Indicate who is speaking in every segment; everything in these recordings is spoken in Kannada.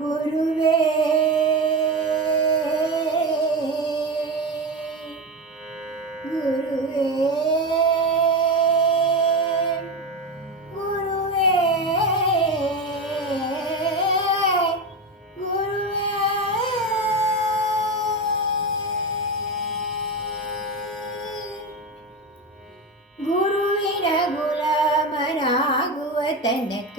Speaker 1: गुरुवे गुरुवे गुरु, गुरु, गुरु, गुरु, गुरु, गुरु, गुरु तनक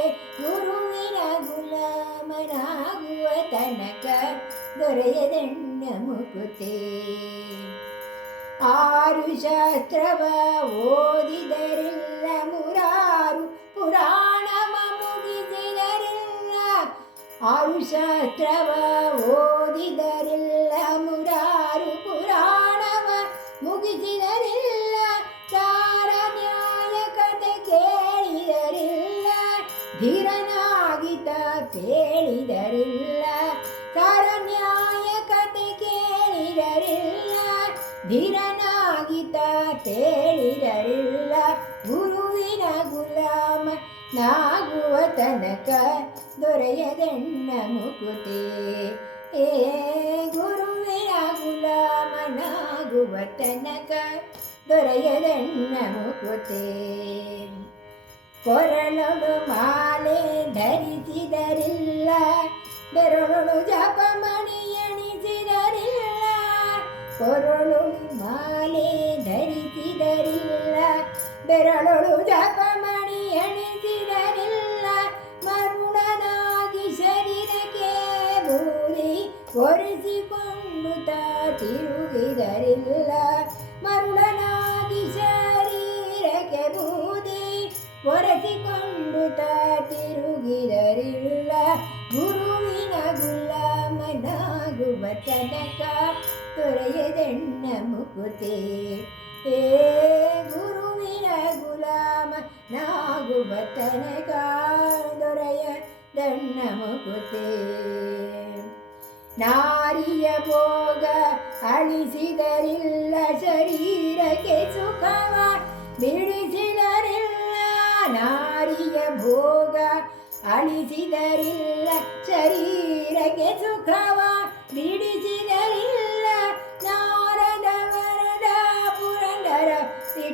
Speaker 1: ೊರೆಯನ್ನ ಮುಕುತಿ ಆರು ಶಾಸ್ತ್ರವ ಓದಿದರಿಲ್ಲ ಮುರಾರು ಪುರಾಣವ ಮುಗಿದರಿಲ್ಲ ಆರು ಶಾಸ್ತ್ರವ ಓದಿದರಿಲ್ಲ ಮುರಾರು ಪುರಾಣವ ಮುಗಿದಿಲ್ಲ ತಾರ ನ್ಯಾಯ ಕತೆ ಕೇಳಿದರಿಲ್ಲ ಧೀರನಾಗಿತ ಕೇಳಿದರಿಲ್ಲ ಾಗುವತನಕ ದೊರೆಯದನ್ನು ಮುಲಾಮ ನಾಗುವತನಕ ಮುಕುತಿ ಮುರಳು ಮಾಲೆ ಧರಿಸಿ ದರಿಲ್ಲ ದೊರಳು ಜಪಮಣಿಯಣಿಸಿಲ್ಲ ಕೊರಳು ಮಾಲೆ ಧರಿಸಿದರಿಲ್ಲ பெறலொழு ஜபமணி அணிதிடரில்ல மருடனாகி சரிதக்கே பூரி ஒருசி கொண்டு தா திருகிதரில்ல மருடனாகி சரிதக்கே பூதி ஒரசி கொண்டு தா திருகிதரில்ல குருவினகுல்லாமனாகுவ தனக்கா துறையதென்ன முகுதே ಗುರುವಿನ ಗುಲಾಮ ನಾಗುಬತನ ಕಾ ದೊರೆಯ ದಣ್ಣ ಮುಗತ್ತೇ ನಾರಿಯ ಭೋಗ ಅಳಿಸಿದರಿಲ್ಲ ಶರೀರಕ್ಕೆ ಸುಖವ ಬಿಡಿಸಿದಿಲ್ಲ ನಾರಿಯ ಭೋಗ ಅಳಿಸಿದರಿಲ್ಲ ಶರೀರಕ್ಕೆ ಸುಖವ ಬಿಡಿಸಿದರಿಲ್ಲ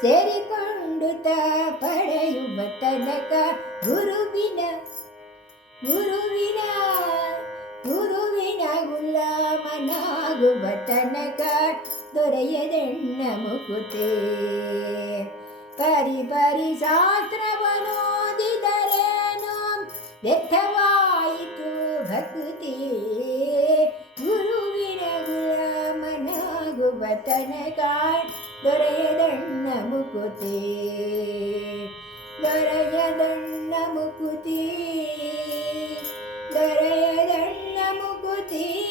Speaker 1: ಸೇರಿಕೊಂಡುತ್ತ ಪಡೆಯುವ ತನಕ ಗುರುವಿನ ಗುರುವಿನ ಗುರುವಿನ ಗುಲಾಮನಾಗುವ ತನಕ ದೊರೆಯದೆಣ್ಣ ಮುಕುತೆ ಪರಿ ಪರಿ ಶಾಸ್ತ್ರವನೋದಿದರೇನೋ ವ್ಯರ್ಥವಾಯಿತು ಭಕ್ತಿ ಗುರು ವತನ ಕಾರ ದೊರೆಯ ದಣ್ಣ ಮುಕುತಿ ದೊರೆಯ ದಣ್ಣ ದೊರೆಯ ದಣ್ಣ